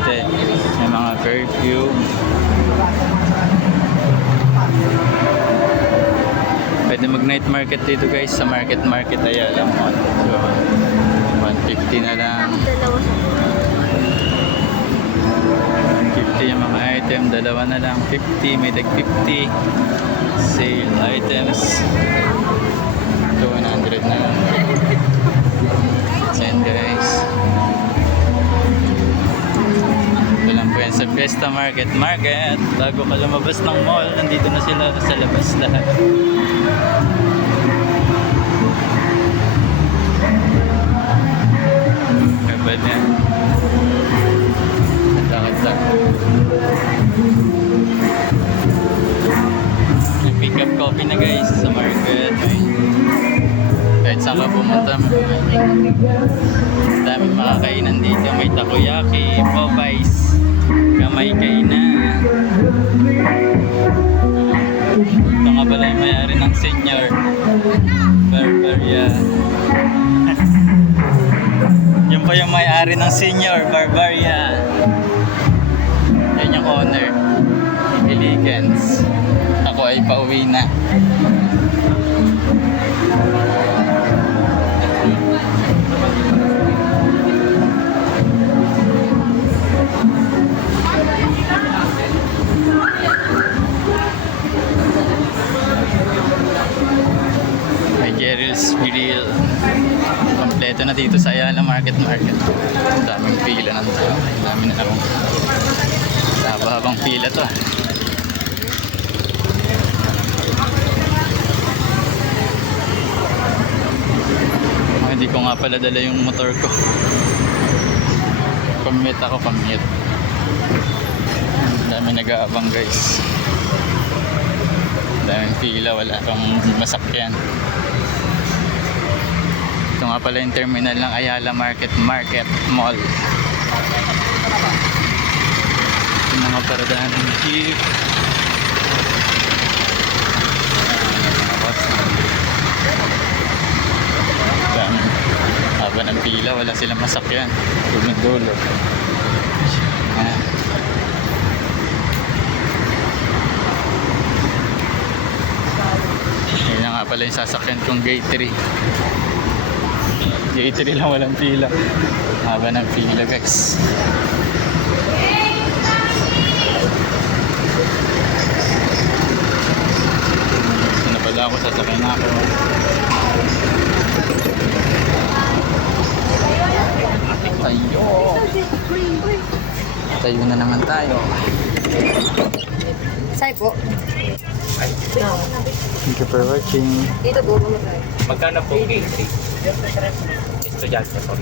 ate. May mga perfume. Pwede mag night market dito guys sa Market Ayala Mall. So, 150 na lang. 150 yung mga item, dalawa na lang. 50, may tag 50. Sale items. 200 na lang. Yan guys. Ito lang po yan sa Fiesta Market. Bago ka lumabas ng mall, nandito na sila sa labas lahat. Kaya yan. Kanta-kanta. May pick up coffee na guys sa market. Kahit saan ka pumunta, daming makakainan dito. May takoyaki, Popeyes, kamay-kay na. Ito nga pala yung mayari ng Senior Barbaria. Yun pa yung may-ari ng Senior Barbaria. Yan yung owner, Iligans. Ako ay pauwi na. May Gerald's Grill. Kompleto na dito sa Ayala Market. Ang daming pila ng tao. Ang dami na akong habang pila to. Hindi ko nga pala dala yung motor ko. Commute ako. Ang dami nag-aabang guys. Ang daming pila, wala akong masakyan. Ito nga pala yung terminal ng Ayala Market Mall. Yung mga paradahan ng jeep. Haba ng pila, wala silang masakyan. Dulo. Yan nga pala yung sasakyan kong gate 3. Gate 3 lang, walang pila. Haba ng pila guys. Ito na pala ako, sasakyan na ako. Tayo na naman tayo. Say po. Thank you for watching. Dito po mamatay. Magkano po gate 3? Estudyante po.